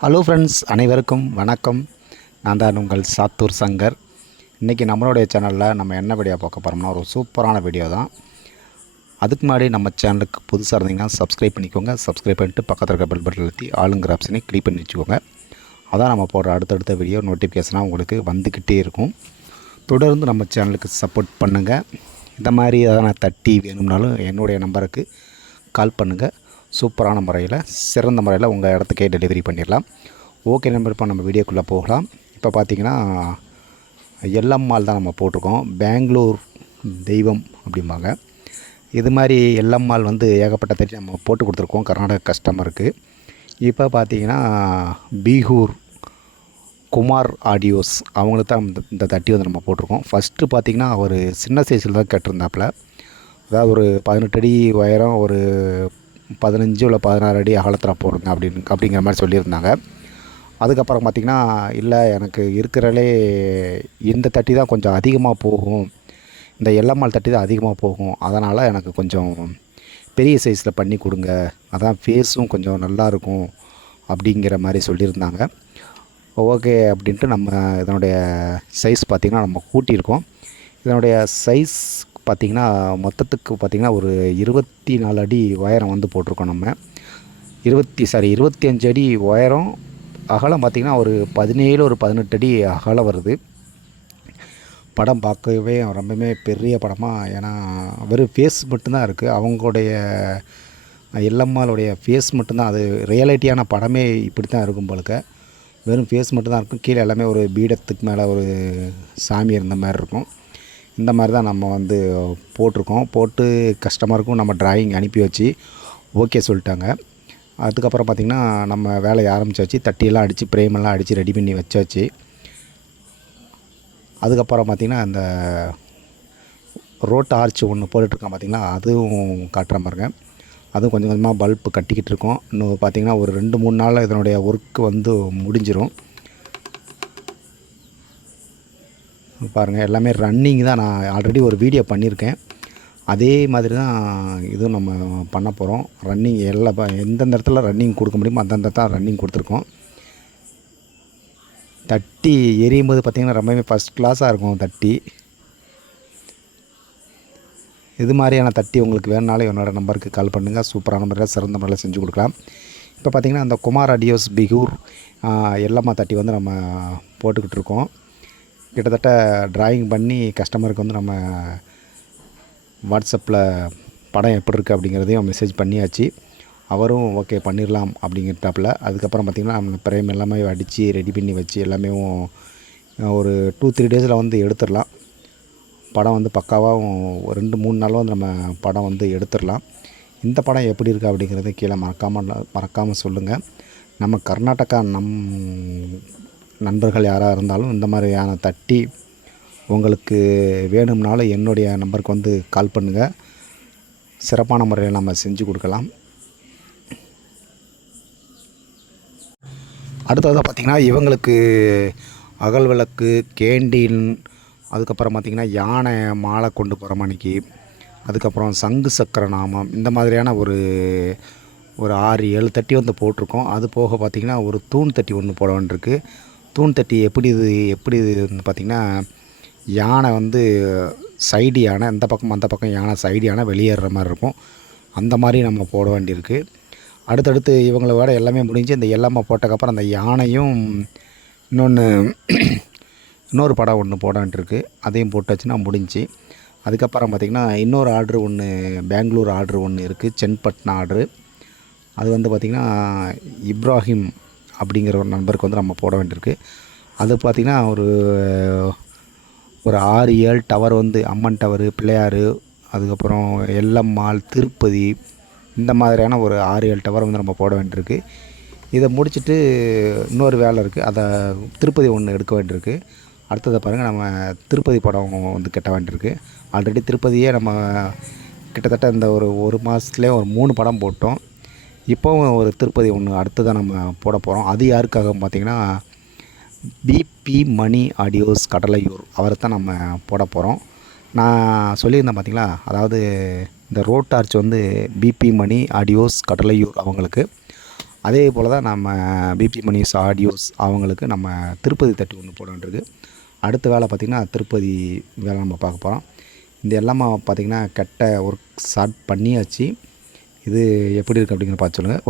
Hello friends, அனைவருக்கும் வணக்கம். நான் தான் உங்கள் சாத்தூர் சங்கர். இன்றைக்கி நம்மளுடைய சேனலில் நம்ம என்ன வீடியோ பார்க்க போகிறோம்னா ஒரு சூப்பரான வீடியோ தான். அதுக்கு முன்னாடி நம்ம சேனலுக்கு புதுசாக இருந்தீங்கன்னா சப்ஸ்கிரைப் பண்ணிக்கோங்க. சப்ஸ்கிரைப் பண்ணிட்டு பக்கத்தில் இருக்க பெல் பட்டன் அழுத்தி ஆளுங்கிற ஆப்ஷனை கிளிக் பண்ணி வச்சுக்கோங்க. அதான் நம்ம போடுற அடுத்தடுத்த வீடியோ நோட்டிஃபிகேஷனாக உங்களுக்கு வந்துக்கிட்டே இருக்கும். தொடர்ந்து நம்ம சேனலுக்கு சப்போர்ட் பண்ணுங்கள். இந்த மாதிரி எதனா தட்டி வேணும்னாலும் என்னுடைய நம்பருக்கு கால் பண்ணுங்கள். சூப்பரான முறையில் சிறந்த முறையில் உங்கள் இடத்துக்கே டெலிவரி பண்ணிடலாம். ஓகே நம்பர், இப்போ நம்ம வீடியோக்குள்ளே போகலாம். இப்போ பார்த்திங்கன்னா எல்லம்மாள் தான் நம்ம போட்டிருக்கோம். பெங்களூர் தெய்வம் அப்படிம்பாங்க. இது மாதிரி எல்லம்மாள் வந்து ஏகப்பட்ட தட்டி நம்ம போட்டு கொடுத்துருக்கோம் கர்நாடக கஸ்டமருக்கு. இப்போ பார்த்திங்கன்னா பீகூர் குமார் ஆடியோஸ் அவங்களுக்கு தான் இந்த தட்டி வந்து நம்ம போட்டிருக்கோம். ஃபஸ்ட்டு பார்த்திங்கன்னா அவர் சின்ன சைஸில் தான் கேட்டிருந்தாப்புல. அதாவது ஒரு 18 அடி உயரம், ஒரு 15 இல்லை 16 அடி அகலத்தில் போடுங்க அப்படிங்கிற மாதிரி சொல்லியிருந்தாங்க. அதுக்கப்புறம் பார்த்திங்கன்னா, இல்லை எனக்கு இருக்கிறலே இந்த தட்டி தான் கொஞ்சம் அதிகமாக போகும், இந்த எல்லம்மாள் தட்டி தான் அதிகமாக போகும், அதனால் எனக்கு கொஞ்சம் பெரிய சைஸில் பண்ணி கொடுங்க, அதான் ஃபேஸும் கொஞ்சம் நல்லாயிருக்கும் அப்படிங்கிற மாதிரி சொல்லியிருந்தாங்க. ஓகே அப்படின்ட்டு நம்ம இதனுடைய சைஸ் பார்த்திங்கன்னா நம்ம கூட்டியிருக்கோம். இதனுடைய சைஸ் பார்த்திங்கன்னா மொத்தத்துக்கு பார்த்திங்கன்னா ஒரு 24 அடி உயரம் வந்து போட்டிருக்கோம். நம்ம 25 அடி உயரம், அகலம் பார்த்திங்கன்னா ஒரு 17 ஒரு 18 அடி அகலம் வருது. படம் பார்க்கவே ரொம்பவுமே பெரிய படமாக, ஏன்னா வெறும் ஃபேஸ் மட்டும்தான் இருக்குது. அவங்களுடைய எல்லம்மாளுடைய ஃபேஸ் மட்டும்தான், அது ரியாலிட்டியான படமே இப்படி தான் இருக்கும் போலுக்க. வெறும் ஃபேஸ் மட்டும்தான் இருக்கும். கீழே எல்லாமே ஒரு பீடத்துக்கு மேலே ஒரு சாமி இருந்த மாதிரி இருக்கும். இந்த மாதிரி தான் நம்ம வந்து போட்டிருக்கோம். போட்டு கஸ்டமருக்கும் நம்ம டிராயிங் அனுப்பி வச்சு ஓகே சொல்லிட்டாங்க. அதுக்கப்புறம் பார்த்திங்கன்னா நம்ம வேலையை ஆரம்பிச்சாச்சு. தட்டியெல்லாம் அடித்து பிரேமெல்லாம் அடித்து ரெடி பண்ணி வச்சாச்சு. அதுக்கப்புறம் பார்த்திங்கன்னா அந்த ரோட் ஆர்ச் ஒன்று போட்டுட்ருக்கோம் பார்த்திங்களா, அதுவும் காட்டுற பாருங்க. அதுவும் கொஞ்சம் கொஞ்சமாக பல்ப்பு கட்டிக்கிட்டு இருக்கோம். இன்னும் பார்த்திங்கன்னா ஒரு 2-3 நாளில் இதனுடைய ஒர்க்கு வந்து முடிஞ்சிடும். பாருங்கள், எல்லாமே ரன்னிங் தான். நான் ஆல்ரெடி ஒரு வீடியோ பண்ணியிருக்கேன். அதே மாதிரி தான் இதுவும் நம்ம பண்ண போகிறோம். ரன்னிங் எந்தெந்த இடத்துல ரன்னிங் கொடுக்க முடியுமோ அந்தந்த தான் ரன்னிங் கொடுத்துருக்கோம். தட்டி எரியும் போது பார்த்திங்கன்னா ரொம்பவே ஃபஸ்ட் கிளாஸாக இருக்கும் தட்டி. இது மாதிரியான தட்டி உங்களுக்கு வேணுனாலும் என்னோடய நம்பருக்கு கால் பண்ணுங்கள். சூப்பரான முறையில் சிறந்த முறையில் செஞ்சு கொடுக்கலாம். இப்போ பார்த்திங்கன்னா அந்த குமார் ஆடியோஸ் பீகூர் எல்லம்மா தட்டி வந்து நம்ம போட்டுக்கிட்டு இருக்கோம். கிட்டத்தட்ட டிராயிங் பண்ணி கஸ்டமருக்கு வந்து நம்ம வாட்ஸ்அப்பில் படம் எப்படி இருக்குது அப்படிங்கிறதையும் மெசேஜ் பண்ணியாச்சு. அவரும் ஓகே பண்ணிடலாம் அப்படிங்கிறட்டாப்பில். அதுக்கப்புறம் பார்த்திங்கன்னா நம்ம பிரேம் எல்லாமே அடித்து ரெடி பண்ணி வச்சு எல்லாமே ஒரு 2-3 டேஸில் வந்து எடுத்துடலாம். படம் வந்து பக்காவாக 2-3 நாளும் வந்து நம்ம படம் வந்து எடுத்துடலாம். இந்த படம் எப்படி இருக்குது அப்படிங்கிறத கீழே மறக்காமல் சொல்லுங்கள். நம்ம கர்நாடகா நண்பர்கள் யாராக இருந்தாலும் இந்த மாதிரியான தட்டி உங்களுக்கு வேணும்னாலும் என்னுடைய நம்பருக்கு வந்து கால் பண்ணுங்கள். சிறப்பான முறையில் நம்ம செஞ்சு கொடுக்கலாம். அடுத்ததாக பார்த்திங்கன்னா இவங்களுக்கு அகல் விளக்கு, கேண்டீன், அதுக்கப்புறம் பார்த்திங்கன்னா யானை மாலை கொண்டு போகிற மணிக்கு, அதுக்கப்புறம் சங்கு சக்கர நாமம், இந்த மாதிரியான ஒரு 6-7 தட்டி வந்து போட்டிருக்கோம். அது போக பார்த்திங்கன்னா ஒரு தூண் தட்டி ஒன்று போட வேண்டியிருக்கு. தூண் தட்டி எப்படி இது வந்து பார்த்திங்கன்னா, யானை வந்து சைடு யானை, இந்த பக்கம் அந்த பக்கம் யானை சைடு யானை வெளியேறுற மாதிரி இருக்கும். அந்த மாதிரி நம்ம போட வேண்டியிருக்கு. அடுத்தடுத்து இவங்களோட எல்லாமே முடிஞ்சு இந்த எல்லாமே போட்டக்கப்புறம் அந்த யானையும் இன்னொரு படம் ஒன்று போட வேண்டியிருக்கு. அதையும் போட்டாச்சுன்னா முடிஞ்சு. அதுக்கப்புறம் பார்த்திங்கன்னா இன்னொரு ஆர்ட்ரு ஒன்று, பெங்களூர் ஆர்ட்ரு ஒன்று இருக்குது, சென்பட்னா ஆர்ட்ரு. அது வந்து பார்த்திங்கன்னா இப்ராஹிம் அப்படிங்கிற ஒரு நண்பருக்கு வந்து நம்ம போட வேண்டியிருக்கு. அது பார்த்திங்கன்னா ஒரு 6-7 டவர் வந்து அம்மன் டவரு, பிள்ளையார், அதுக்கப்புறம் எல்லம்மாள், திருப்பதி, இந்த மாதிரியான ஒரு 6-7 டவர் வந்து நம்ம போட வேண்டியிருக்கு. இதை முடிச்சுட்டு இன்னொரு வேலை இருக்குது, அதை திருப்பதி ஒன்று எடுக்க வேண்டியிருக்கு. அடுத்ததை பாருங்கள், நம்ம திருப்பதி படம் வந்து கட்ட வேண்டியிருக்கு. ஆல்ரெடி திருப்பதியே நம்ம கிட்டத்தட்ட இந்த ஒரு மாதத்துலேயே ஒரு 3 படம் போட்டோம். இப்போவும் ஒரு திருப்பதி ஒன்று அடுத்ததான் நம்ம போட போகிறோம். அது யாருக்காக பார்த்திங்கன்னா பிபி மணி ஆடியோஸ் கடலையூர், அவரை தான் நம்ம போட போகிறோம். நான் சொல்லியிருந்தேன் பார்த்திங்களா, அதாவது இந்த ரோட் ஆர்ச் வந்து பிபி மணி ஆடியோஸ் கடலையூர் அவங்களுக்கு. அதே போல் தான் நம்ம பிபி மணிஸ் ஆடியோஸ் அவங்களுக்கு நம்ம திருப்பதி தட்டு ஒன்று போட வேண்டியிருக்கு. அடுத்த வேலை பார்த்திங்கன்னா திருப்பதி வேலை நம்ம பார்க்க போகிறோம். இந்த எல்லாமே பார்த்திங்கன்னா ஒர்க் ஸ்டார்ட் பண்ணியாச்சு. இது எப்படி இருக்குது அப்படிங்கிற பார்த்து சொல்லுங்கள்.